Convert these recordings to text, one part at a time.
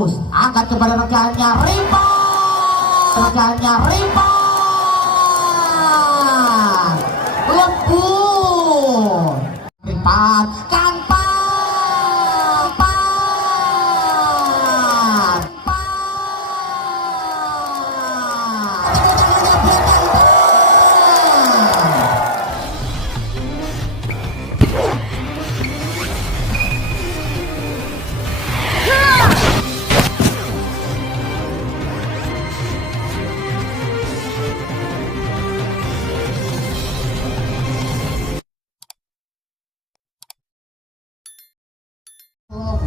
bagus, angkat kepada rekannya Ripan, lembut, Ripan,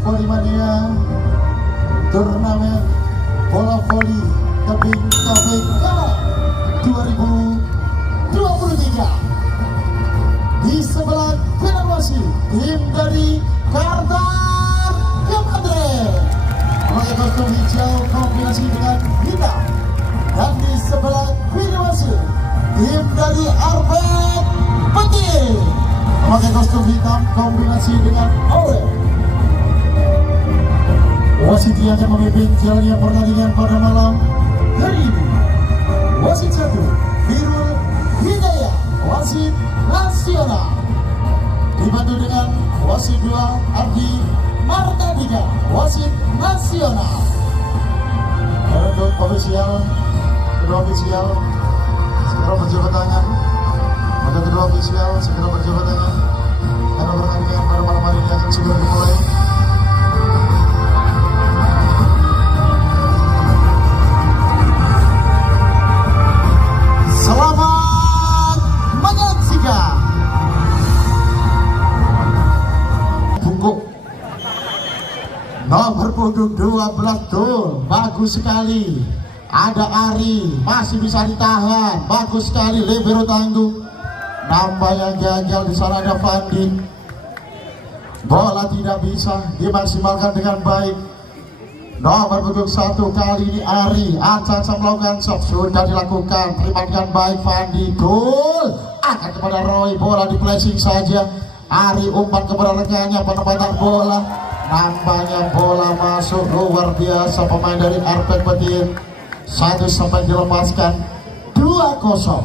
Voli Mania, turnamen bola voli tebing KPK 2023. Di sebelah kanan wasit tim dari Kartar Kemandre pakai kostum hijau kombinasi dengan hitam, dan di sebelah kiri wasit tim dari Arbet Petir pakai kostum hitam kombinasi dengan oranye. Wasit yang akan memimpin jalannya pertandingan pada malam hari ini. Wasit 1 Birul Hidayah, wasit nasional, dibantu dengan wasit 2 Ardi Martadika, wasit nasional. Dan untuk ofisial, kedua ofisial segera berjabat tangan. Pada kedua ofisial segera berjabat tangan karena pertandingan pada malam hari ini akan segera dimulai. Selamat menyaksikan. Punggung nomor punggung 12 tuh bagus sekali. Ada Ari, masih bisa ditahan, bagus sekali. Libero tangguh, nampaknya gagal. Di sana ada Fandi, bola tidak bisa dimaksimalkan dengan baik. Nomor punggung 1 kali ini Ari, Ansa melakukan shot, sudah dilakukan, terima dengan baik Fandi, gol, akan kepada Roy, bola di flashing saja. Ari umpan kepada rekannya, penempatan bola, nampaknya bola masuk, luar biasa pemain dari Arbet Petir. 1 sampai dilepaskan, 2-0.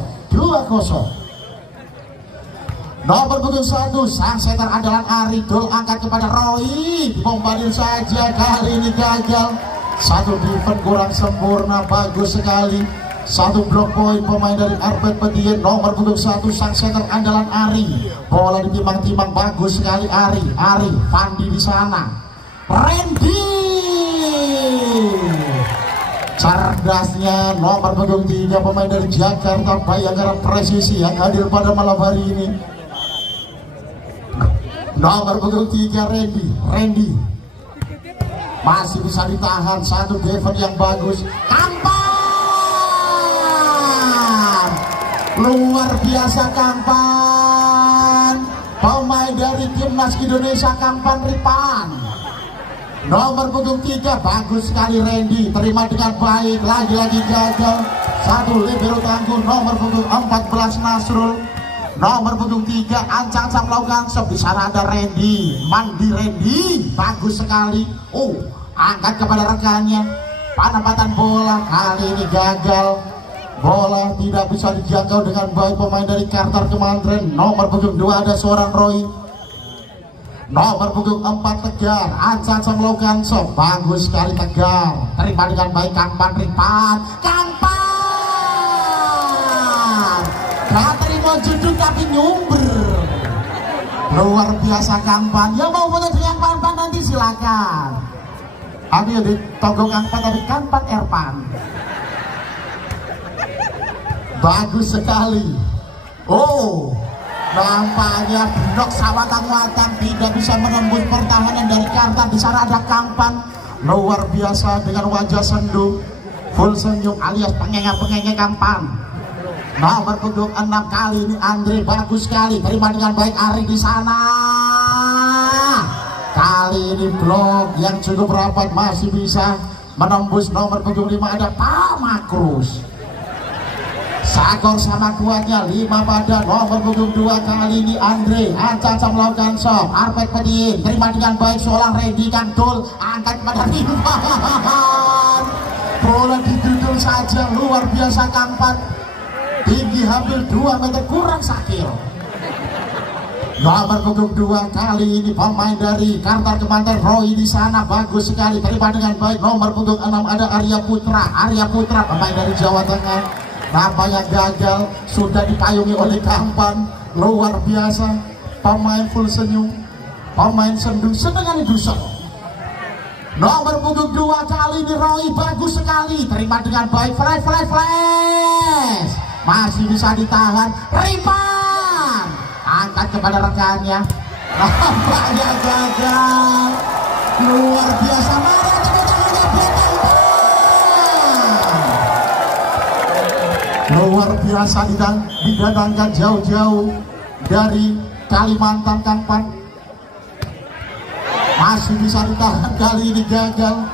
Nomor punggung 1 sang setter andalan Ari, gol angkat kepada Roy, bombardir saja, kali ini gagal. 1 defense kurang sempurna, bagus sekali. 1 block point pemain dari Arbet Petir. Nomor punggung 1 sang setter andalan Ari, bola ditimbang-timbang, bagus sekali Ari, Fandi di sana, Randy, cerdasnya nomor punggung 3 pemain dari Jakarta Bayangkara Presisi yang hadir pada malam hari ini. Nomor punggung 3 Randy masih bisa ditahan, 1 defense yang bagus. Kampan, luar biasa Kampan, pemain dari Timnas Indonesia Kampan Ripan. Nomor punggung 3 bagus sekali Randy, terima dengan baik, lagi-lagi gagal. 1 libero tangguh. Nomor punggung 14 Nasrul. Nomor punggung 3 Ancang melakukan shot, di sana ada Randy, bagus sekali. Angkat kepada rekannya, penempatan bola kali ini gagal. Bola tidak bisa dijangkau dengan baik pemain dari Kartar Kemandren. Nomor punggung 2 ada seorang Roy. Nomor punggung 4 Tegar, Ancang melakukan shot, bagus sekali Tegar, terima dengan baik Kampan Ripan. Gak terima judul tapi nyumber, luar biasa Kampan. Yang mau foto dengan Kampan nanti silakan. Aku ya di togong Kampan tapi Kampan Erpan, bagus sekali. Nampaknya blok sawatan-watan tidak bisa menembus pertahanan dari Kartar. Di sana ada Kampan, luar biasa dengan wajah sendu, full senyum alias pengenge Kampan. Nomor punggung 6 kali ini Andre, bagus sekali, terima dengan baik Ari di sana. Kali ini blok yang cukup rapat, masih bisa menembus. Nomor punggung 5 ada Pamakrus. Sakor sama kuatnya 5 pada nomor punggung 2 kali ini Andre Anca melakukan shot. Arpet Petiin terima dengan baik seorang Randy Kangtul angkat pada rimban. Bola didudul saja luar biasa Kangpan. Tinggi hampir 2 meter kurang sakil. Nomor punggung 2 kali ini pemain dari Kartar Kemanten Roy di sana bagus sekali terima dengan baik. Nomor punggung 6 ada Arya Putra pemain dari Jawa Tengah. Nampaknya gagal, sudah dipayungi oleh Kangpan. Luar biasa, pemain full senyum, pemain sendu, senengan itu so. Nomor punggung 2 kali ini Roy bagus sekali terima dengan baik. Flash masih bisa ditahan. Ripan angkat kepada rekannya. Nampaknya gagal. Luar biasa. Luar biasa didatangkan jauh-jauh dari Kalimantan Kangpan. Masih bisa ditahan, kali ini gagal.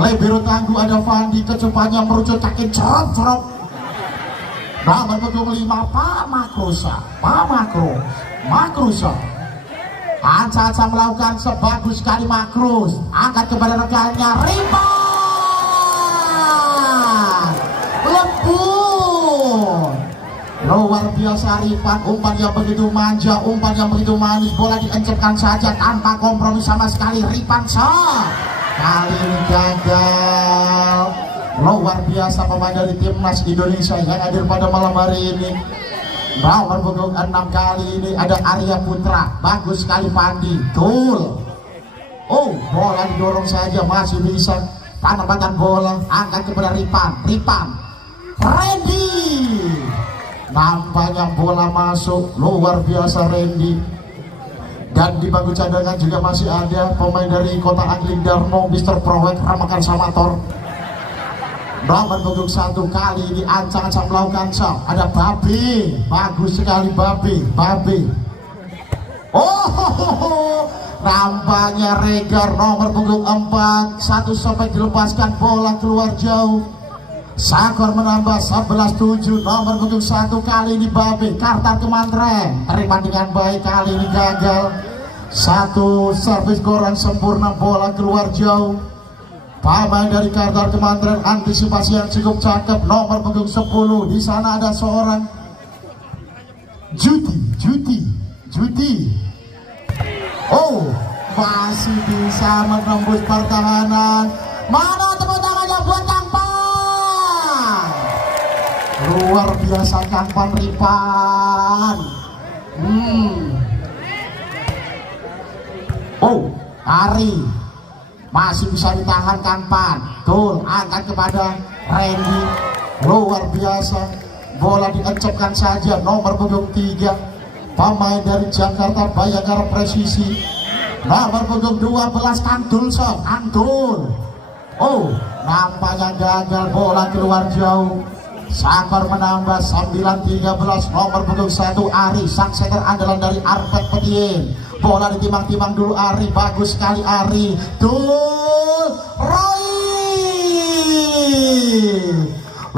Libero tangguh ada Fandi, kecepatnya merucut kaki cerop. Nomor punggung 5 Pak Makrusa. Anca melakukan sebagus sekali Makrus. Angkat kepada rekannya. Rebound lembut. Luar biasa Rifan, umpan yang begitu manja, umpan yang begitu manis. Bola diencepkan saja tanpa kompromi sama sekali. Rifan shot kali ini gagal. Luar biasa pemain dari timnas Indonesia yang hadir pada malam hari ini. Nomor punggung 6 kali ini ada Arya Putra, bagus sekali Fandi. Tul. Oh, bola didorong saja masih bisa. Penempatan bola angkat kepada Ripan. Randy. Nampaknya bola masuk, luar biasa Randy. Dan di bangku cadangan juga masih ada pemain dari Kota Angling Darmo, Mr. Proyek Ramakan Samator. Nomor punggung 1 kali ini Ancang melakukan shot. Ada Babe, bagus sekali Babe. Oh, nampaknya Regar nomor punggung 4 1 sampai dilepaskan bola keluar jauh. Sakor menambah 11-7. Nomor punggung 1 kali ini Babe, Kartar Kemanten terima dengan baik, kali ini gagal. Satu servis kurang sempurna, bola keluar jauh. Pemain dari Kartar Kemanten antisipasi yang cukup cakep. Nomor punggung 10 di sana ada seorang Juti. Oh, masih bisa menembus pertahanan. Mana tepuk tangannya buat Kangpan? Luar biasa Kangpan Ripan. Oh, Ari masih bisa ditahan Kangpan. Tuh, angkat kepada Randy. Luar biasa. Bola diencepkan saja. Nomor punggung 3 pemain dari Jakarta Bayangkara Presisi. Nomor punggung 12 Kantul. Oh, nampaknya gagal, bola keluar jauh. Sakor menambah 9-13. Nomor punggung 1 Ari, sang setter andalan dari Arpet Petiin. Bola ditimbang-timbang dulu Ari, bagus sekali Ari. Roy.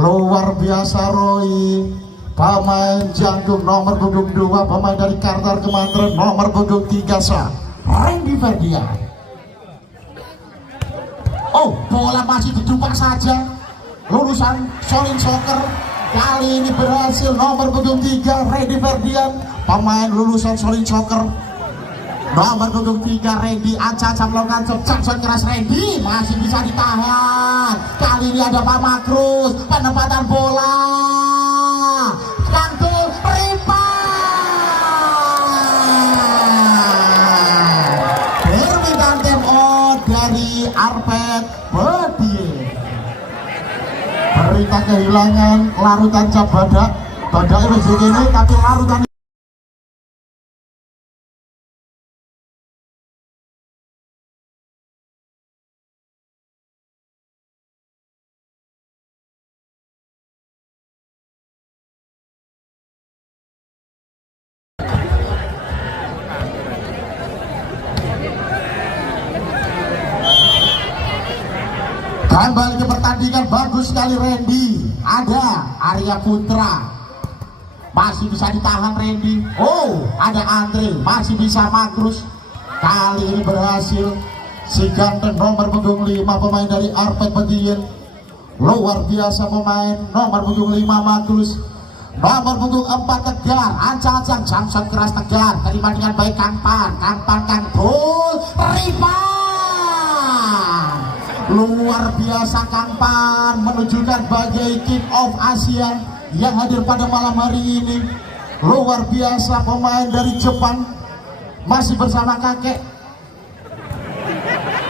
Luar biasa Roy. Pemain Janggung nomor punggung 2, pemain dari Kartar Kemanten nomor punggung 3 Randy Ferdian. Oh, bola masih dijumpa saja. Lulusan Solin Soccer kali ini berhasil. Nomor punggung 3 Randy Ferdian, pemain lulusan Solin Soccer. Nomor punggung 3 Randy Anca melakukan shot keras. Randy masih bisa ditahan. Kali ini ada Pak Makrus, penempatan bola. Kantul Ripan. Permintaan time out dari Arpet Petiin. Berita kehilangan larutan cap badak ini, tapi larutan kembali ke pertandingan. Bagus sekali Randy. ada Arya Putra, masih bisa ditahan Randy. Oh, ada Andre, masih bisa Makrus. Kali ini berhasil si ganteng nomor punggung 5 pemain dari Arpet Bedien. Luar biasa pemain nomor punggung 5 Makrus. Nomor punggung 4 Tegar, ancang-ancang jamshot keras Tegar, terima dengan baik Kampan Kantul Ripan. Luar biasa Kampan menunjukkan bagai King of Asia yang hadir pada malam hari ini. Luar biasa pemain dari Jepang, masih bersama kakek.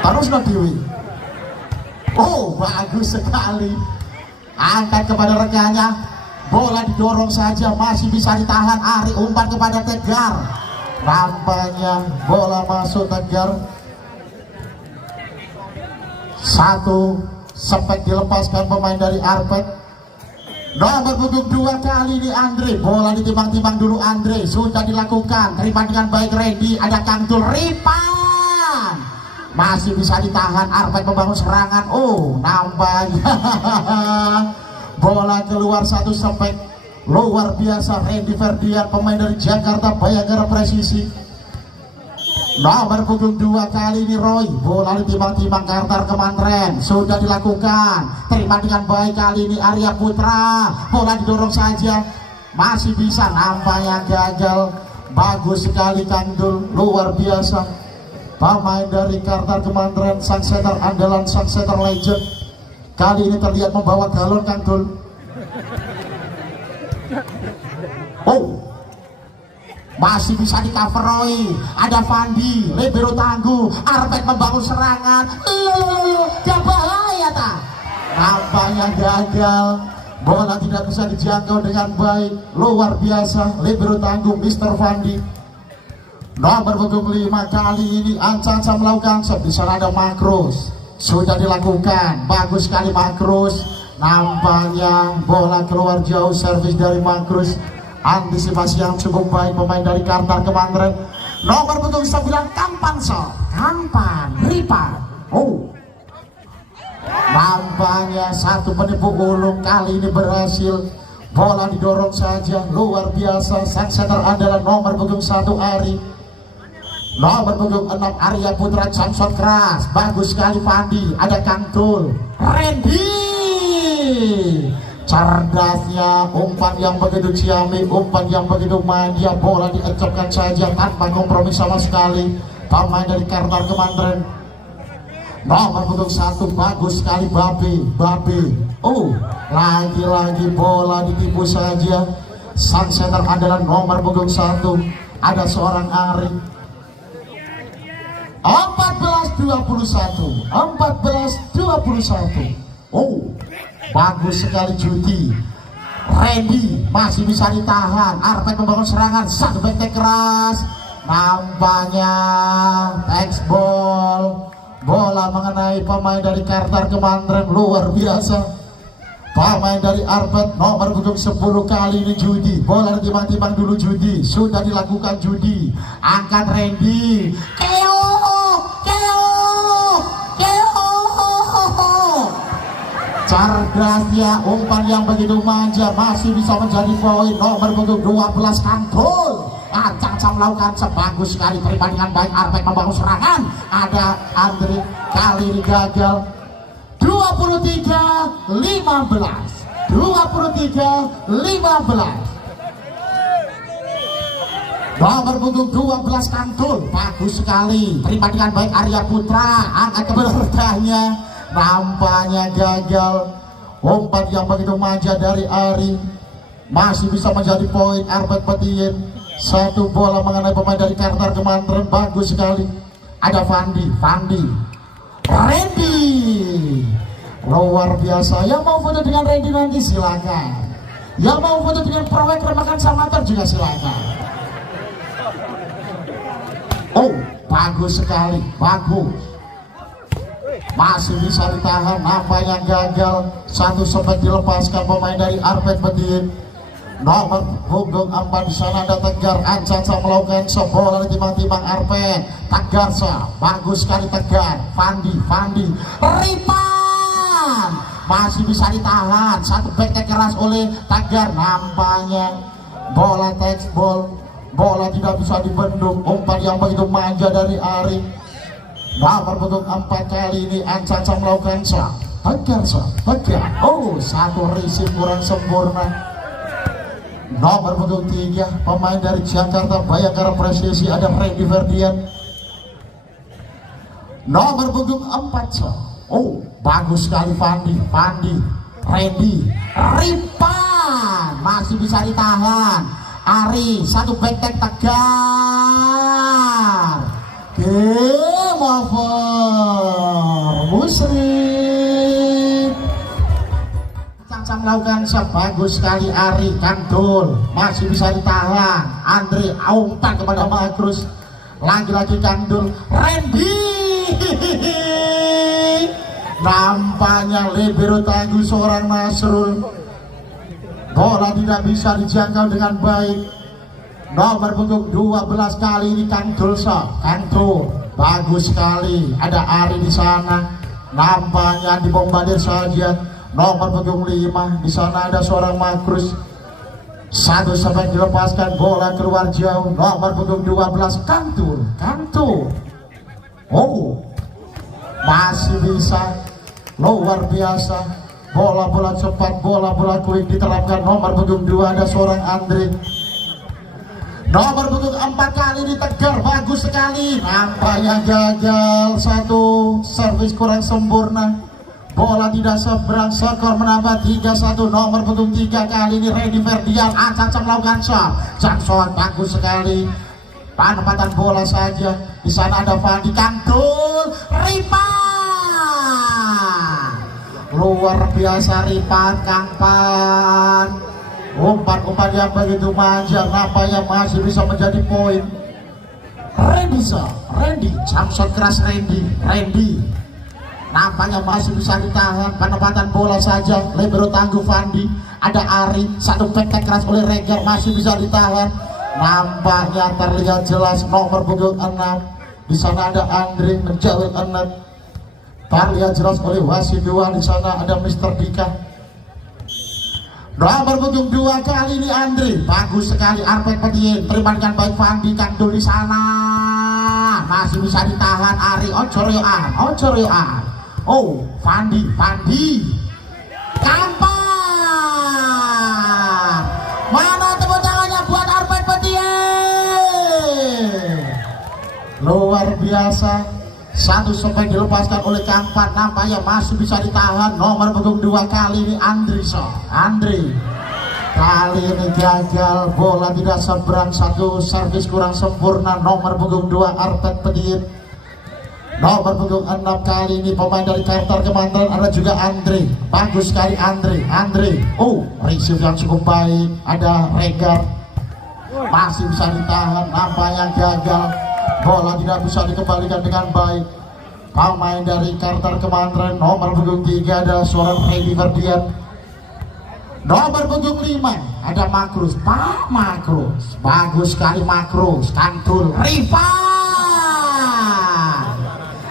Terus Dewi. Oh, bagus sekali. Angkat kepada rekannya. Bola didorong saja, masih bisa ditahan. Ari umpan kepada Tegar. Nampaknya bola masuk Tegar. Satu sempat dilepaskan pemain dari Arpet. Nomor punggung 2 kali ini Andre. Bola ditimbang-timbang dulu Andre. Sudah dilakukan. Terima dengan baik Randy. Ada Kantul Ripan. Masih bisa ditahan. Arpet membangun serangan. Oh, nampaknya bola keluar satu sampai. Luar biasa Randy Ferdian, pemain dari Jakarta Bayangkara Presisi. Nomor punggung 2 kali ini Roy. Bola ditimbang-timbang Kartar Kemantren. Sudah dilakukan. Terima dengan baik kali ini Arya Putra. Bola didorong saja. Masih bisa, nampaknya gagal. Bagus sekali Kandul. Luar biasa. Pemain dari Kartar Kemantren, sang setter andalan, sang setter legend. Kali ini terlihat membawa galon Kandul. Oh, masih bisa di cover Roy. Ada Fandi, libero tangguh. Arpet membangun serangan. Gak bahaya tak? Nampaknya gagal. Bola tidak bisa dijangkau dengan baik. Luar biasa libero tangguh Mr. Fandi. Nomor punggung 5 kali ini ancang-ancang melakukan shot. Di sana ada Makrus. Sudah dilakukan. Bagus sekali Makrus. Nampaknya bola keluar jauh, servis dari Makrus. Antisipasi yang cukup baik pemain dari Kartar Kemantren. Nomor punggung 9 Kampan Ripan. Oh, nampaknya satu penipu ulung kali ini berhasil. Bola didorong saja. Luar biasa sang setter andalan nomor punggung 1 Ari. Nomor punggung 6 Arya Putra, jamshot keras. Bagus sekali Fandi. Ada Kantul Randy. Cerdasnya umpan yang begitu ciamik, umpan yang begitu manja. Bola diecokkan saja tanpa kompromi sama sekali pemain dari Kartar Kemantren. Nomor punggung 1 bagus sekali Babe. Oh, lagi-lagi bola ditipu saja sang setter andalan nomor punggung 1. Ada seorang Ari. 14-21. Oh, bagus sekali Judi. Randy masih bisa ditahan. Arpet membangun serangan. Satu back keras. Nampaknya X-ball. Bola mengenai pemain dari Kartar Kemantren. Luar biasa. Pemain dari Arpet nomor punggung 10 kali ini Judi. Bola ditimbang-timbang dulu Judi. Sudah dilakukan Judi. Angkat Randy. Cerdasnya umpan yang begitu manja, masih bisa menjadi poin. Nomor punggung 12 Kantul. Ancang-ancang melakukan sebagus sekali. Terima dengan baik Arpet membangun serangan. Ada Andre, kali ini gagal. 23-15. Nomor punggung 12 Kantul. Bagus sekali. Terima dengan baik Arya Putra. Angkat ke belakangnya. Nampaknya gagal. Umpan yang begitu manja dari Ari. Masih bisa menjadi poin Arpet Bedien. Satu bola mengenai pemain dari Kartar Kemantren. Bagus sekali. Ada Fandi. Randy. Luar biasa. Yang mau foto dengan Randy nanti silakan. Yang mau foto dengan Proyek Remakan Samator juga silakan. Oh, bagus sekali. Bagus. Masih bisa ditahan, nampaknya gagal. Satu sempat dilepaskan pemain dari Arpet Bedien. Nomor punggung 4 di sana ada Tegar. Ancang-ancang melakukan bola ditimbang-timbang Arpet. Tegarsa, bagus sekali Tegar. Fandi Ripan. masih bisa ditahan. Satu back keras oleh Tagar. Nampaknya bola textball, bola tidak bisa dibendung. Umpan yang begitu manja dari Ari. Nomor punggung 4 kali ini Ancaca melakukan shot. Tegar. Oh, satu receive kurang sempurna. Nomor punggung 3 pemain dari Jakarta Bayangkara Presisi ada Randy Ferdian. Nomor punggung 4 shot. Oh, bagus sekali Fandi, Randy, Ripan masih bisa ditahan. Ari, satu back tag Tegar. Game over. Muslim. Cang melakukan shot, bagus sekali Ari. Kantul masih bisa ditahan. Andre umpan kepada Makrus. Lagi-lagi Kantul. Randy. Nampaknya libero tangguh seorang Nasrul. Bola tidak bisa dijangkau dengan baik. Nomor punggung 12 kali ini Kantul shot. Kantul bagus sekali. Ada Ari di sana. Nampaknya dibombardir saja. Nomor punggung 5 di sana ada seorang Makrus. Satu sampai dilepaskan, bola keluar jauh. Nomor punggung 12 Kantul. Oh, masih bisa. Luar biasa. Bola-bola cepat, bola-bola quick diterapkan. Nomor punggung 2 ada seorang Andre. Nomor punggung 4 kali ini Tegar, bagus sekali. Nampaknya gagal. Satu servis kurang sempurna. Bola tidak seberang, skor menambah 3-1. Nomor punggung 3 kali ini Randy Ferdian. Ancaca melakukan shot. Jackson bagus sekali. Penempatan bola saja. Di sana ada Fandi. Kantul. Ripan. Luar biasa Ripan. Kangpan. Umpan-umpan yang begitu manja. Nampaknya masih bisa menjadi poin. Randy. Jump shot keras Randy. Nampaknya masih bisa ditahan. Penempatan bola saja. Libero tangguh Fandi. Ada Ari. Satu back keras oleh Regar. Masih bisa ditahan. Nampaknya terlihat jelas nomor punggung 6. Di sana ada Andre menjauh Enet. Terlihat jelas oleh wasit 2. Di sana ada Mr. Dika. Nomor punggung 2 kali ini Andre. Bagus sekali Arpet Pedien. Terima dengan baik Fandi. Kantul di sana. Masih bisa ditahan Ari. Ocorioan. Oh, Fandi. Kampan. Mana tepuk tangannya buat Arpet Pedien. Luar biasa. Satu sampai dilepaskan oleh Kampan. Nampaknya masih bisa ditahan. Nomor punggung 2 kali ini Andre. Kali ini gagal. Bola tidak seberang. Satu servis kurang sempurna. Nomor punggung 2 Arpet Pedien. Nomor punggung 6 kali ini pemain dari Kartar Kemanten ada juga Andre. Bagus sekali Andre. Oh, receive yang cukup baik. Ada Regar. Masih bisa ditahan. Nampaknya gagal. Bola tidak bisa dikembalikan dengan baik. Pemain dari Kartar Kemanten nomor punggung 3 ada seorang Randy Ferdian. Nomor punggung 5 ada Makrus. Pak Makrus. Bagus sekali Makrus. Kantul. Rivan.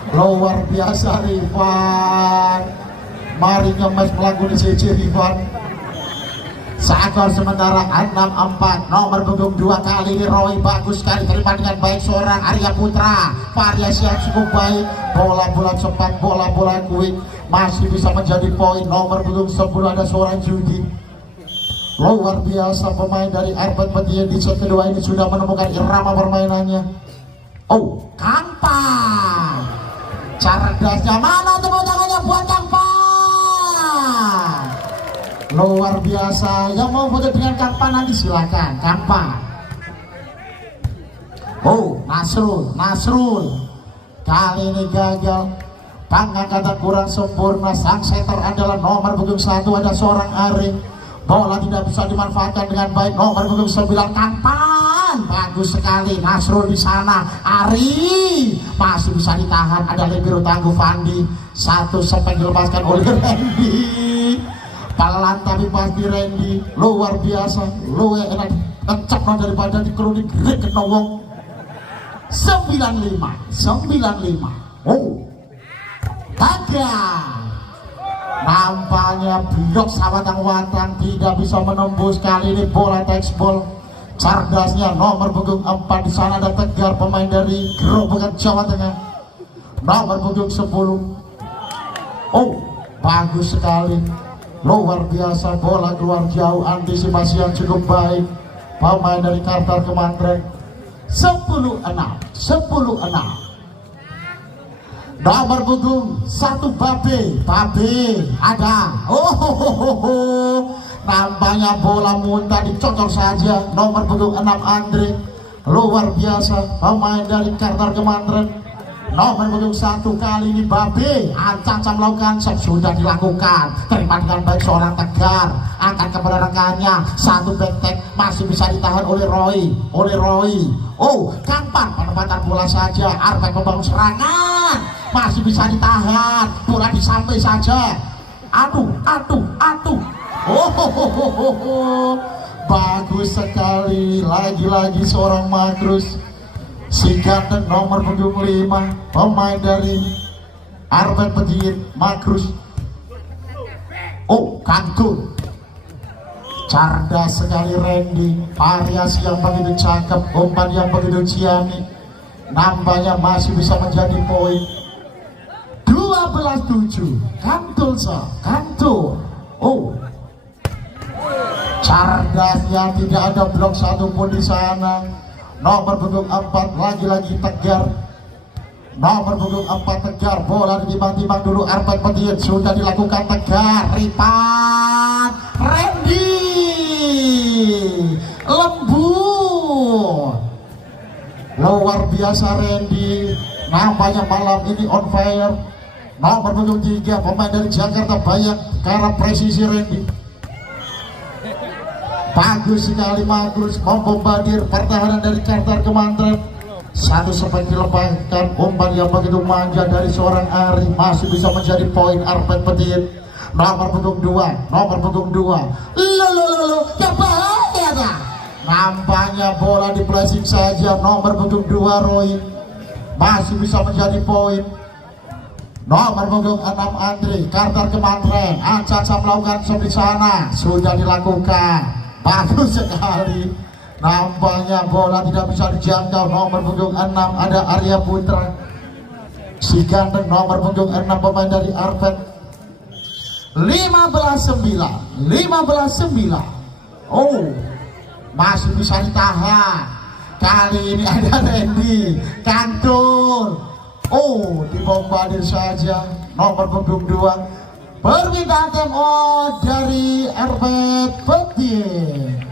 Luar biasa Rivan. Mari ngemes melakoni CC Rivan. Skor sementara 6-4. Nomor punggung 2 kali ini Roy. Bagus sekali terima dengan baik seorang Arya Putra. Variasi yang cukup baik. Bola-bola cepat, bola-bola quick. Masih bisa menjadi poin. Nomor punggung 10 ada seorang Judi. Luar biasa pemain dari Arpet Pedien di set kedua ini sudah menemukan irama permainannya. Oh, Kampan. Cerdasnya mana tepuk tangannya buat Kampan. Luar biasa. Yang mau foto dengan Kampan nanti silakan. Kampan. Oh, Nasrul. Kali ini gagal. Pengangkatan kurang sempurna. Sang setter adalah nomor punggung 1 ada seorang Ari. Bola tidak bisa dimanfaatkan dengan baik. Nomor punggung 9 Kampan. Bagus sekali Nasrul di sana. Ari masih bisa ditahan. Ada libero tangguh Fandi. Satu sampai dilepaskan oleh Randy. Pelan tapi pasti Randy. Luar biasa. Luar enak. Kencap daripada dikerunik. Grek kenowong. 95. Oh, gagal. Nampaknya blok sawatang-watang tidak bisa menembus. Kali ini bola textball. Cerdasnya nomor punggung 4 di sana ada Tegar, pemain dari Gerobokan Jawa Tengah. Nomor punggung 10. Oh, bagus sekali. Luar biasa, bola keluar jauh, antisipasi yang cukup baik. Pemain dari Kartar Kemantreng. 10-6. Nomor punggung 1 Babe ada. Nampaknya bola muntah dicocok saja. Nomor punggung 6 Andre. Luar biasa, pemain dari Kartar Kemantreng. Nomor punggung 1 kali ini Babe ancam melakukan sudah dilakukan. Terima dengan baik seorang Tegar. Angkat kepada rekannya. Satu back masih bisa ditahan oleh Roy. Oh, Kampan penempatan bola saja. Arpek membangun serangan. Masih bisa ditahan. Bola disampai saja. Aduh. Bagus sekali. Lagi-lagi seorang Makrus. Si ganteng nomor punggung 5, pemain dari Arben Pediin, Makrus. Oh, Kangkung. Cerdas sekali Randy. Variasi yang begitu cakep, umpan yang begitu ciamik. Nampaknya masih bisa menjadi poin. 12-7. Kantul. Oh, cerdasnya tidak ada blok satupun di sana. Nomor punggung 4 lagi-lagi Tegar. Nomor punggung 4 Tegar. Bola ditimbang-timbang dulu Arpen Pediin. Sudah dilakukan Tegar. Ripan Randy. Lembut. Luar biasa Randy. Nampaknya malam ini on fire. Nomor punggung 3 pemain dari Jakarta Bayang. Karena presisi Randy. Bagus sekali Makrus membombardir pertahanan dari Kartar Kemantreng. Satu sempat dilepaskan, umpan yang begitu manja dari seorang Ari. Masih bisa menjadi poin Arpen Pediin. Nomor punggung 2. Ya bahaya dah. Nampaknya bola di flashing saja. Nomor punggung 2 Roy. Masih bisa menjadi poin. Nomor punggung 6 Andre. Kartar Kemantreng. Ancaca melakukan di sana. Sudah dilakukan. Bagus sekali. Nampaknya bola tidak bisa dijangkau. Nomor punggung 6 ada Arya Putra. Si ganteng nomor punggung 6 pemain dari Arpen. 15-9. Oh, masih bisa ditahan. Kali ini ada Randy. Kantul. Oh, dibombardir saja. Nomor punggung 2. Permintaan TMO dari Arpen Pediin.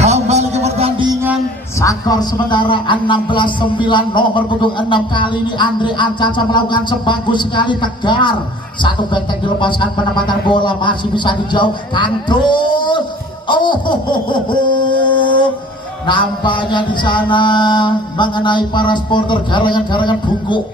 Kembali ke pertandingan, skor sementara 16-9. Nomor punggung 6 kali ini Andre Ancaca melakukan sebagus sekali Tegar. Satu benteng dilepaskan, penempatan bola masih bisa dijauh. Kantul. Nampaknya di sana mengenai para supporter garangan bungkuk.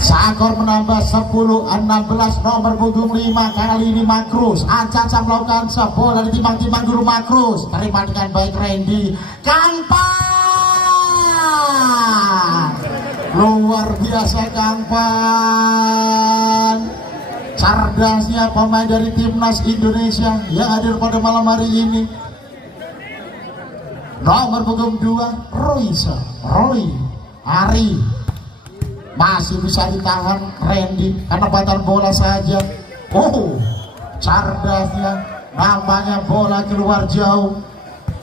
Skor menambah 10-16. Nomor punggung 5 kali ini Makrus. Ancaca melakukan bola ditimbang-timbang dulu Makrus. Terima dengan baik Randy. Kampan. Luar biasa Kampan. Cerdasnya pemain dari Timnas Indonesia yang hadir pada malam hari ini. Nomor punggung 2 Roy Ari. Masih bisa ditahan Randy, penempatan bola saja. Oh, cerdasnya. Namanya bola keluar jauh.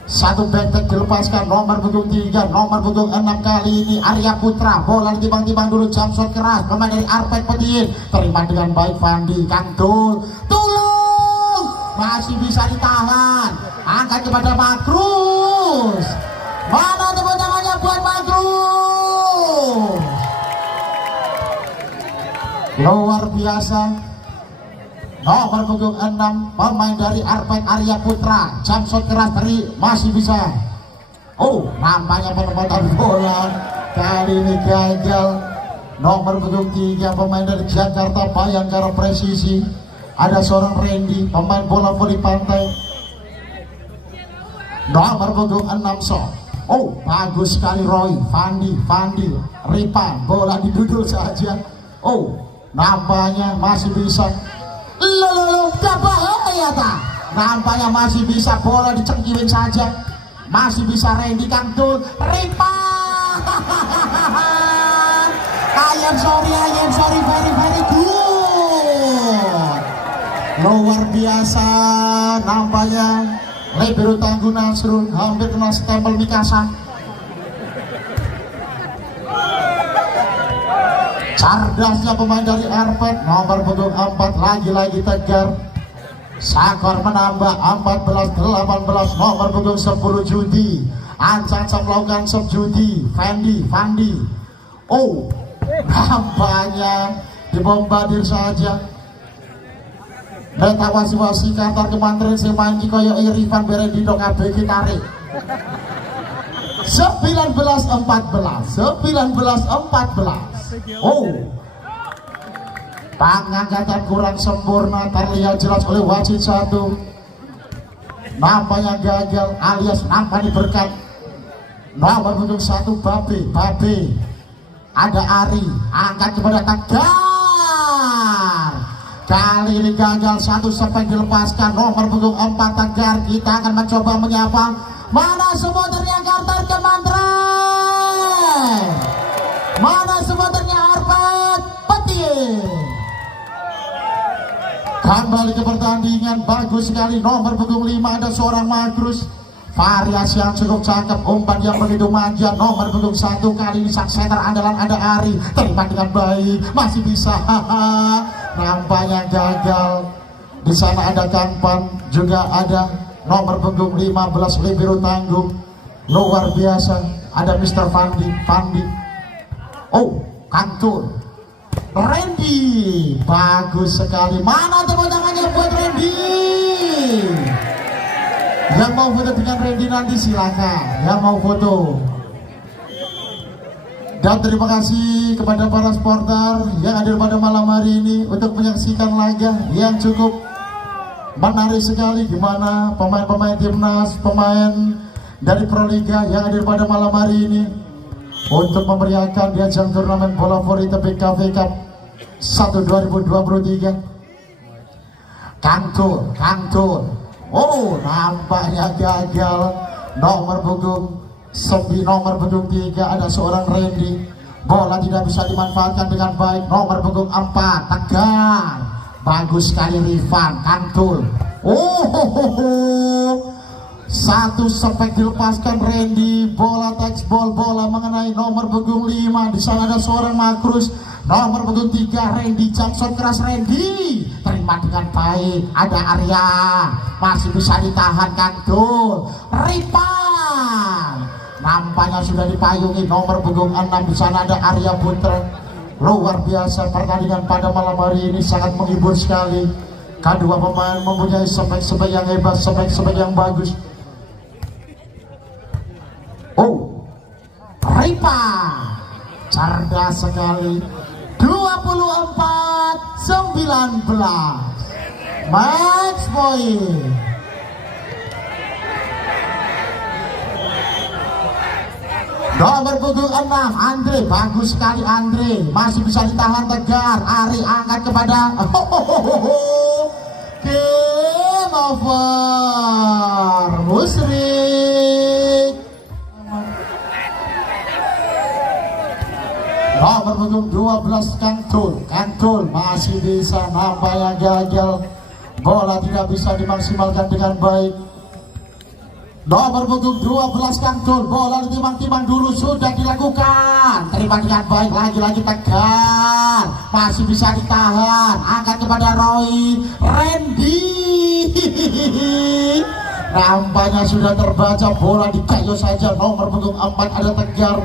Satu benteng dilepaskan. Nomor punggung 3, nomor punggung 6 kali ini Arya Putra. Bola ditimbang-timbang dulu, jump shot keras pemain dari Arpen Pediin. Terima dengan baik Fandi. Kantul. Tulung. Masih bisa ditahan. Angkat kepada Makrus. Mana tepuk tangannya buat Makrus? Luar biasa. Nomor punggung 6 pemain dari Arpen Arya Putra. Jump shot keras dari masih bisa Oh, nampaknya penempatan bola kali ini gagal. Nomor punggung 3 pemain dari Jakarta Bayangkara Presisi. Ada seorang Randy, pemain bola voli pantai. Nomor punggung 6 So. Oh, bagus sekali Roy, Fandi, Ripan, bola didudul saja. Oh, nampaknya masih bisa. Loh, gak bahaya tak? Nampaknya masih bisa, bola dicengkiwin saja. Masih bisa Randy Kangtul, Ripan. I am sorry, very good. Luar biasa, nampaknya libero tangguh Nasrul hampir kena stempel Mikasa. Cerdasnya pemain dari Arpet, nomor punggung 4 lagi-lagi tegar. Sakor menambah 14-18, nomor punggung 10 Judi. Ancang-ancang melakukan sub Judi, Fandi. Oh, nampaknya dibombardir saja. Meta wasi-wasi kantor kementerian semain kikoyo Irfan Berendino KBG tarik 19-14. Oh, pengangkatan kurang sempurna terlihat jelas oleh wasit 1. Nampaknya gagal alias nampak diberkat. Nomor punggung 1 Babe. Ada Ari, angkat kepada Tegar. Kali ini gagal, 1 sampai dilepaskan. Nomor punggung 4 Tegar. Kita akan mencoba menyapa. Mana supporternya Kartar Kementerian? Mana supporternya Arpet Petir? Kembali ke pertandingan, bagus sekali. Nomor punggung 5 ada seorang Magrus. Variasi yang cukup cakep, umpan yang begitu manja. Nomor punggung 1 kali ini sang center andalan ada Ari, terima dengan baik, masih bisa. Nampaknya gagal. Di sana ada Kanpan, juga ada nomor punggung 15 libero tangguh. Luar biasa, ada Mr. Fandi. Oh, Kantul, Randy, bagus sekali. Mana tepuk tangannya buat Randy? Yang mau foto dengan Randy nanti silakan. Yang mau foto. Dan terima kasih kepada para supporter yang hadir pada malam hari ini untuk menyaksikan laga yang cukup menarik sekali, di mana pemain-pemain timnas, pemain dari Proliga yang hadir pada malam hari ini untuk memeriahkan di ajang turnamen bola voli tebing KV Cup 1 2023. Kantul. Oh, nampaknya gagal. Nomor punggung 3 ada seorang Randy. Bola tidak bisa dimanfaatkan dengan baik. Nomor punggung 4 Tegar. Bagus sekali Rifan Kantul. Oh, 1 sampai dilepaskan Randy. Bola touchball, bola mengenai nomor punggung 5. Di sana ada seorang Makrus. Nomor punggung 3 Randy, Jackson keras Randy. Terima dengan baik. Ada Arya, masih bisa ditahan Kantul. Ripan nampaknya sudah dipayungi. Nomor punggung 6 di sana ada Arya Putra. Luar biasa, pertandingan pada malam hari ini sangat menghibur sekali. Kedua pemain mempunyai spek-spek yang hebat, spek-spek yang bagus. Oh, Ripan cerdas sekali. 24-19, match point. Nomor punggung 6 Andre, bagus sekali Andre, masih bisa ditahan Tegar. Ari angkat kepada game over Musrik. Nomor punggung 12 Kantul masih bisa, nampaknya gagal. Bola tidak bisa dimaksimalkan dengan baik. Nomor punggung 12 Kantul, bola ditimang-timang dulu, sudah dilakukan. Terima dengan baik, lagi-lagi Tegar, masih bisa ditahan. Angkat kepada Roy, Randy. Nampaknya sudah terbaca, bola dikayu saja. Nomor punggung 4 ada Tegar.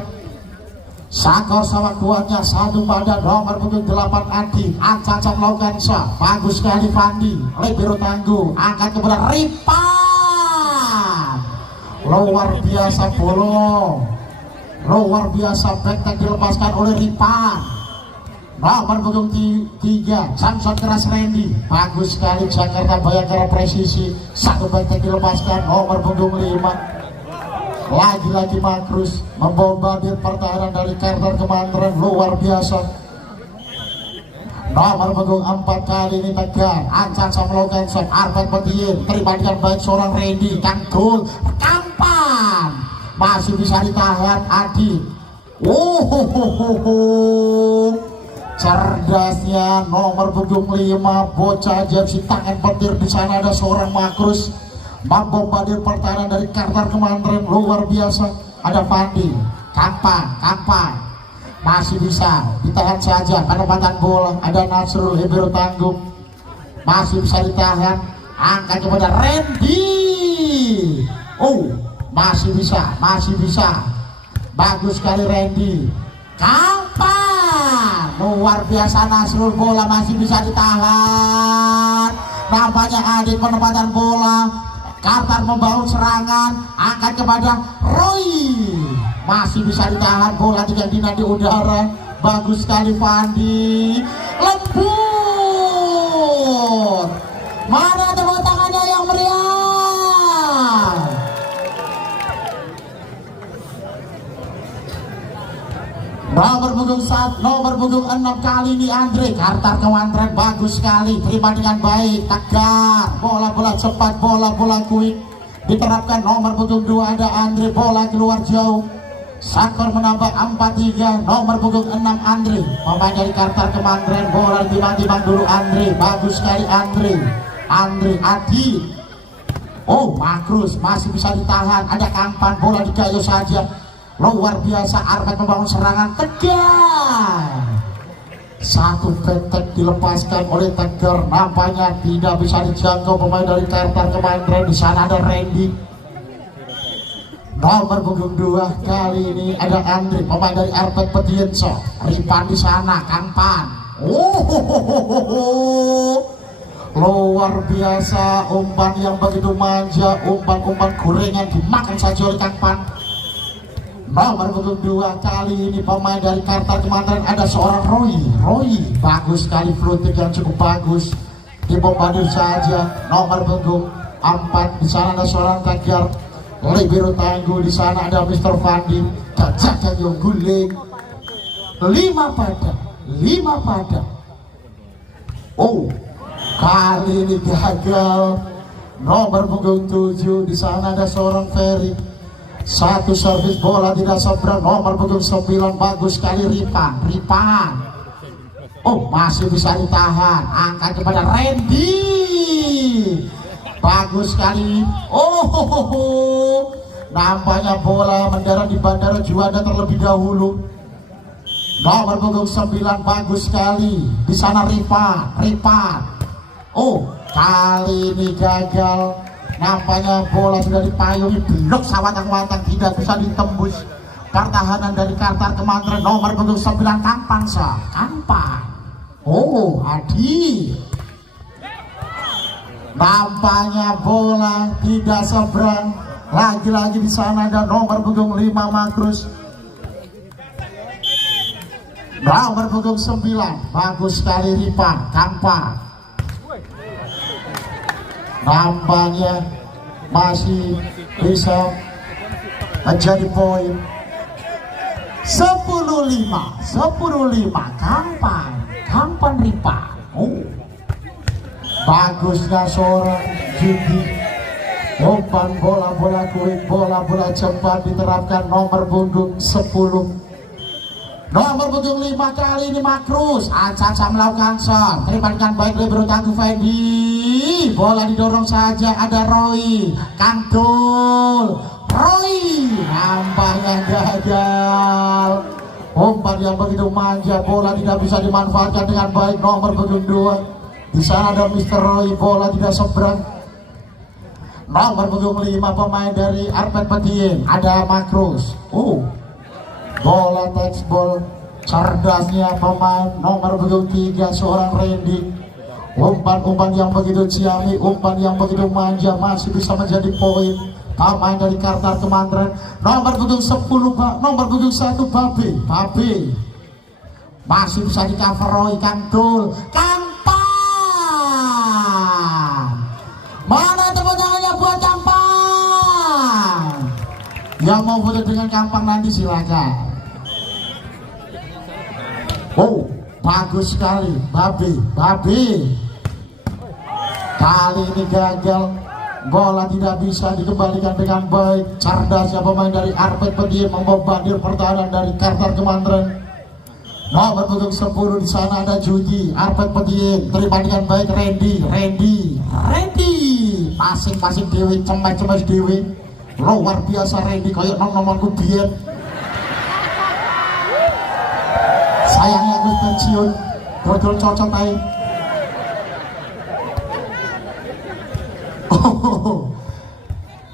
Sakor sama kuatnya 1 pada nomor punggung 8 Adi. Ancang-ancang melakukan sah, bagus sekali Fandi, libero tangguh. Angkat kepada Ripan. luar biasa bolong, luar biasa back dilepaskan oleh Ripan. Nomor punggung 3 Samson Keras Randy, bagus sekali Jakarta Bayangkara presisi, satu back dilepaskan. Nomor punggung 5 lagi-lagi Makrus membombardir pertahanan dari Carter Kemandren, luar biasa. Nomor punggung 4 kali ini Tegar Ancan melakukan shot. Arfan Petien terima dengan baik seorang Randy, Kangkul Kampan masih bisa ditahan Adi. Cerdasnya nomor punggung 5 bocah Jepsi tangan petir. Di sana ada seorang Makrus membombardir pertahanan dari Carter Kemandren, luar biasa. Ada Fandi Kampan masih bisa ditahan saja penempatan bola. Ada Nasrul Hebero Tanggung masih bisa ditahan, angkat kepada Randy. Masih bisa bagus sekali Randy. Kampan luar biasa Nasrul, bola masih bisa ditahan. Nampaknya adik penempatan bola. Qatar membangun serangan, angkat kepada Roy, masih bisa ditahan, bola tidak dina di udara. Bagus sekali Fandi, lembut. Mana tepuk tangannya yang meriah? Nomor punggung 6 kali ini Andre Carter Kemandren, bagus sekali, terima dengan baik Tegar, bola cepat, bola quick diterapkan. Nomor punggung 2 ada Andre, bola keluar jauh, skor menambah 4-3. Nomor punggung 6 Andre, pemain dari Carter Kemandren, bola timbang-timbang dulu Andre, bagus sekali Andre Adi. Makrus masih bisa ditahan, ada Kampan, bola digayo saja. Luar biasa Arfan membangun serangan. Tegar, satu ketek dilepaskan oleh Tegar, nampaknya tidak bisa dijangkau pemain dari Carter Kemandren. Di sana ada Randy. Nomor punggung 2 kali ini ada Andre, pemain dari Arpet Petienso. Ripan di sana, Kampan. Luar biasa, umpan yang begitu manja, umpan gorengan dimakan saja oleh Kampan. Nomor punggung 2 kali ini pemain dari Carter Kemandren ada seorang Roy, bagus sekali floating yang cukup bagus, dibombardir saja. Nomor punggung 4 di sana ada seorang Tegar, libero tangguh. Di sana ada Mr. Fandi, Gajah yang guling, 5 pada. Kali ini gagal. Nomor punggung 7 di sana ada seorang Ferry, satu servis bola tidak seberang. Nomor punggung 9 bagus sekali Ripan. Masih bisa ditahan, angkat kepada Randy, bagus sekali. Nampaknya bola mendarat di Bandara Juanda terlebih dahulu. Nomor punggung 9 bagus sekali. Di sana Ripan. Kali ini gagal. Nampaknya bola sudah dipayungi, blok sawatang-watang, tidak bisa ditembus pertahanan dari Carter Kemandren. Nomor punggung 9 Kampan. Adi. Nampaknya bola tidak seberang. Lagi-lagi di sana ada nomor punggung 5 Makrus. Nomor punggung 9 bagus sekali Ripan. Kampan. Nampaknya masih bisa menjadi poin. 10-5 Kampan Ripan. Bagusnya seorang Judi, umpan bola quick, bola cepat diterapkan. Nomor punggung 10. Nomor punggung 5 kali ini Makrus, Ancaca melakukan shot, terima dengan baik libero tangguh Fendi, bola didorong saja. Ada Roy, Kangkul, nampaknya gagal. Umpan yang begitu manja, bola tidak bisa dimanfaatkan dengan baik. Nomor punggung 2 di sana ada Mr. Roy, bola tidak seberang. Nomor punggung 5 pemain dari Arpet Petien ada Makrus. Bola touchball, cerdasnya pemain nomor punggung 3 seorang Randy. Umpan yang begitu ciamik, umpan yang begitu manja, masih bisa menjadi poin. pemain dari Kartar Kemandren. Nomor punggung 10 nomor punggung 1 Babe masih bisa di cover Roy Kangdul Kampan. Mana tepuk tangannya buat Kampan? Yang mau foto dengan Kampan nanti silakan. Oh, bagus sekali Babe. Kali ini gagal, bola tidak bisa dikembalikan dengan baik. Cerdasnya pemain dari Arpet Pedien membawa bandir pertahanan dari Kartar Kemandren. Nomor punggung 10 di sana ada Judi. Arpet Pedien terima dengan baik Randy. Masing-masing dewi cemas dewi. Luar biasa Randy kayak nomorku biyen. Sayangnya aku pensiun. Dodol cocok aja.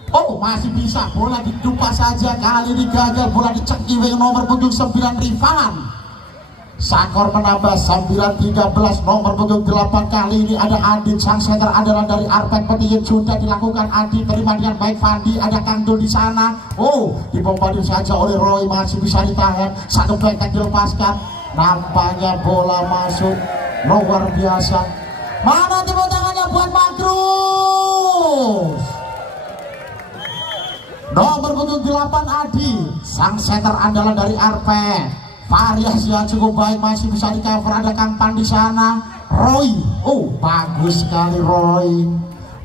Oh, masih bisa, bola didupa saja. Kali ini gagal, bola dicekik nomor punggung 9 Rifan. Sakor menambah 9-13. Nomor punggung 8 kali ini ada Adit, sang center andalan dari Arpet Pedien. Sudah dilakukan Adit, terima dengan baik Fandi. Ada Kangdul di sana. Oh, dibombardir saja oleh Roy, masih bisa ditahan. Satu bentek dilepaskan. Nampaknya bola masuk. Luar biasa. Mana tepuk tangannya buat Magrus? Nomor punggung 8 Adi, sang center andalan dari Arpet. Variasi yang cukup baik, masih bisa di cover. Ada Kampan di sana. Roy, oh bagus sekali Roy,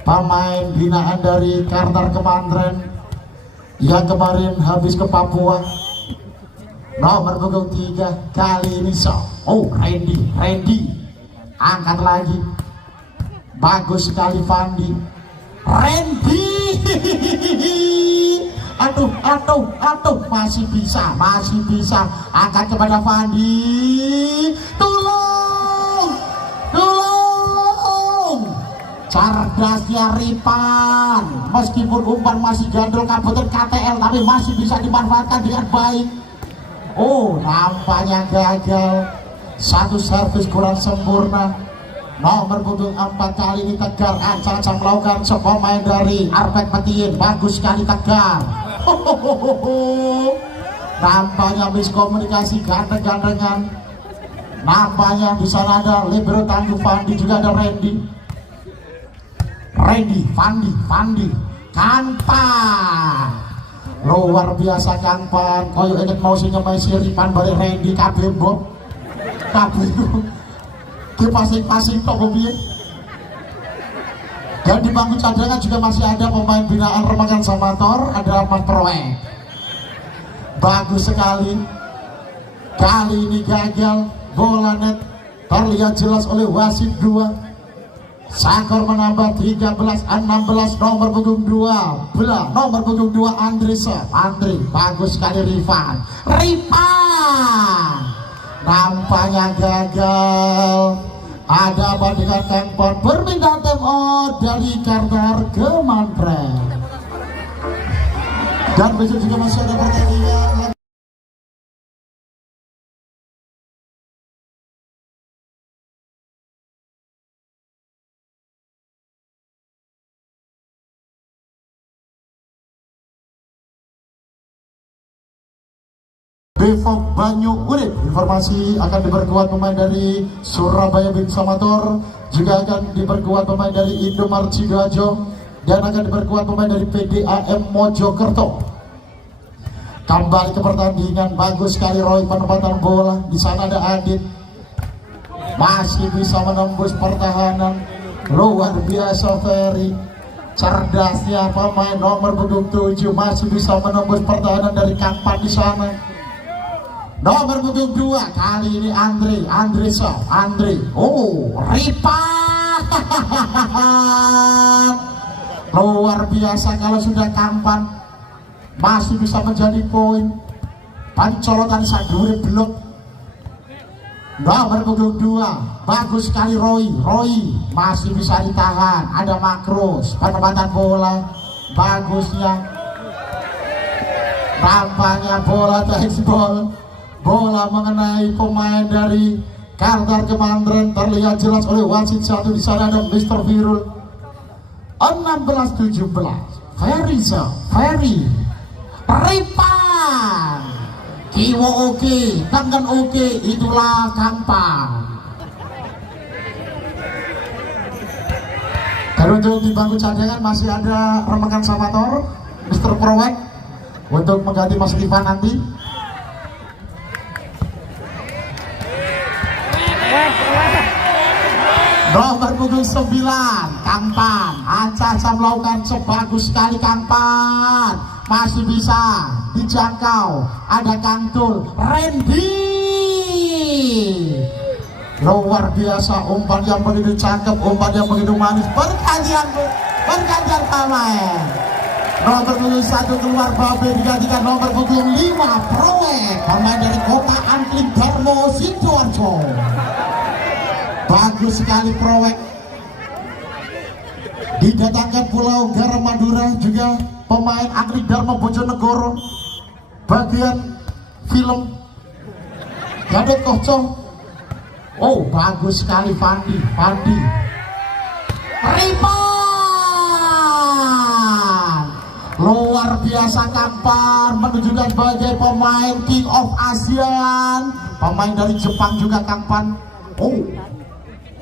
pemain binaan dari Kartar Kemandren yang kemarin habis ke Papua. Nomor punggung 3 kali ini oh Randy angkat lagi. Bagus sekali Fandi. Randy. Aduh, masih bisa. Angkat kepada Fandi. Tolong. Cerdasnya Ripan. Meskipun umpan masih gandul kabupaten KTL, tapi masih bisa dimanfaatkan dengan baik. Oh, nampaknya gagal. Satu servis kurang sempurna. Nomor punggung 4 kali ini Tegar ancang-ancang melakukan pemain dari Arpet Pedien. Bagus sekali Tegar. Nampaknya miskomunikasi gandeng-gandengan. Nampaknya di sana ada libero tangguh Fandi, juga ada Randy, Fandi, Kampan. Luar biasa Kampan. Koyo inget mau singa Messi Ripan balik Randy kabembok. Ke pasing-pasing tok piye. Dan di bangku cadangan juga masih ada pemain binaan Remagan Samator, ada Mas Proe. Bagus sekali. Kali ini gagal, bola net terlihat jelas oleh wasit 2. Sakor menambah 13-16. Nomor punggung 2 Andri. Bagus sekali Rifan. Nampaknya gagal. Ada bandingan Kangpon berpindah time dari Kartar Kemandren. Dan besok juga masih ada pertandingan. Bevok Banyu Urip, informasi akan diperkuat pemain dari Surabaya Bin Samator, juga akan diperkuat pemain dari Indomar Sidoarjo, dan akan diperkuat pemain dari PDAM Mojokerto. Kembali ke pertandingan, bagus sekali Roy penempatan bola. Di sana ada Adit, masih bisa menembus pertahanan. Luar biasa Ferry. Cerdasnya pemain nomor punggung 7 masih bisa menembus pertahanan dari Kampan di sana. Nomor punggung 2 kali ini Andre. Oh, Ripan. Luar biasa kalau sudah Kampan masih bisa menjadi poin. Pancolotan sadure blok. Nomor punggung 2 bagus sekali Roy masih bisa ditahan. Ada Makrus, penempatan bola bagusnya. Tampaknya bola baseball, bola mengenai pemain dari Kartar Kemandren, terlihat jelas oleh wasit 1. Di sana ada Mr. Virul. 16-17 Ferry Ripan kiwo oke tangan oke itulah gampang. Dan untuk di bangku cadangan masih ada remakan Samator Mr. Prowek untuk mengganti Mas Ivan nanti. Nomor punggung 9 Kangpan Aca melakukan sebagus sekali Kangpan, masih bisa dijangkau. Ada Kang Tul Randy, luar biasa umpan yang begitu cakep, umpan yang begitu manis. Pergantian pemain. Nomor punggung 1 keluar Babe digantikan nomor punggung 5 Prowek, pemain dari Kota Angkling Darmo Sidoarjo. Bagus sekali Prowek. Didatangkan Pulau Garam Madura juga pemain Angkling Darmo Bojonegoro, bagian film Gatot Kocong. Oh, bagus sekali Fandi Ripan, luar biasa Kangpan menunjukkan sebagai pemain King of ASEAN, pemain dari Jepang juga Kangpan. Oh,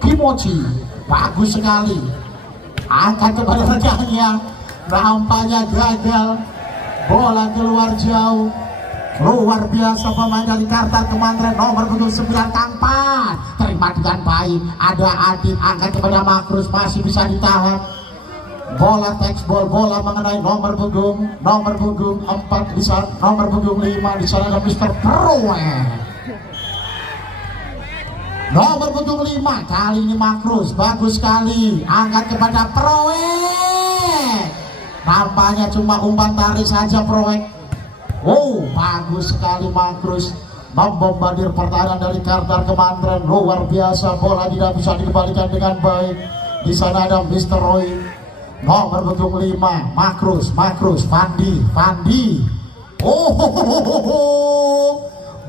Kimochi bagus sekali, angkat kepada rekannya, nampaknya gagal, bola keluar jauh. Luar biasa pemain dari Kartar Kemantren nomor 9 Kangpan, terima dengan baik. Ada Adit, angkat kepada Makrus, masih bisa ditahan. Bola textball, bola mengenai nomor punggung 4 di sana, nomor punggung 5 di sana ada Mr. Prowek. Nomor punggung 5 kali ini Makrus, bagus sekali, angkat kepada Prowek. Nampaknya cuma umpan tarik saja Prowek. Oh, bagus sekali Makrus membombardir pertahanan dari Kartar Kemantren, luar biasa. Bola tidak bisa dikembalikan dengan baik. Di sana ada Mr. Roy, nomor punggung 5 Makrus, Fandi. Oh,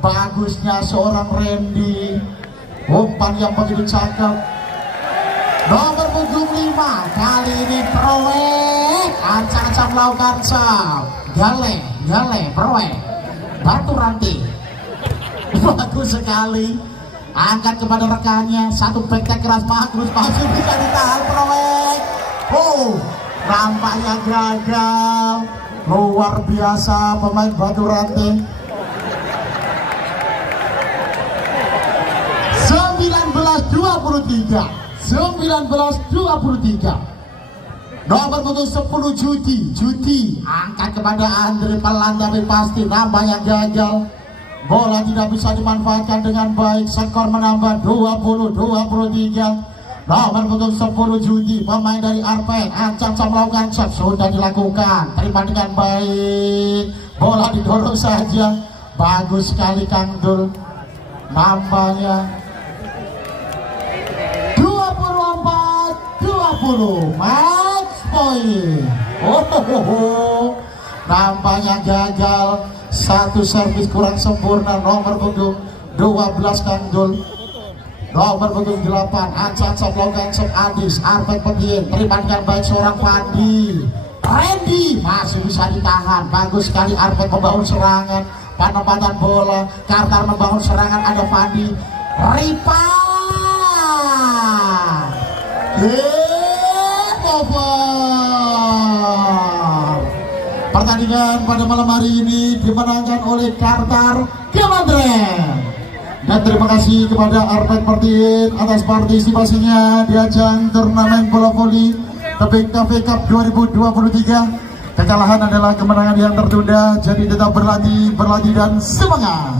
bagusnya seorang Randy, umpan yang begitu cakep. Nomor punggung 5 kali ini Prowek, ancang-ancang melakukan sub. Gale Prowek Batu Ranti, bagus sekali, angkat kepada rekannya. Satu back keras Makrus, masih bisa ditahan Prowek. Oh, nampaknya gagal. Luar biasa pemain Batu Ranti. 19-23 nomor punggung 10 Judi, angkat kepada Andre pelan tapi pasti, nampaknya gagal. Bola tidak bisa dimanfaatkan dengan baik, skor menambah 20-23. Nomor punggung 10 Judi, pemain dari Arpen, ancam melakukan shot, sudah dilakukan, terima dengan baik. Bola didorong saja, bagus sekali Kang Dul, nampaknya 24-20 match point. Nampaknya gagal, satu servis kurang sempurna. Nomor punggung 12 Kang Dul, nomor punggung 8 ancam melakukan shot Adis. Arpen Petien, terima dengan baik seorang Fandi. Randy masih bisa ditahan, bagus sekali. Arpen membangun serangan, penempatan bola, Kartar membangun serangan, ada Fandi. Ripan pertandingan pada malam hari ini dimenangkan oleh Kartar Kemantren. Dan terima kasih kepada Arpen Pertiin atas partisipasinya di ajang turnamen bola voli Tebing Cafe Cup 2023. Kekalahan adalah kemenangan yang tertunda, jadi tetap berlatih dan semangat.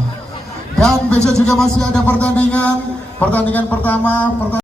Dan besok juga masih ada pertandingan pertama.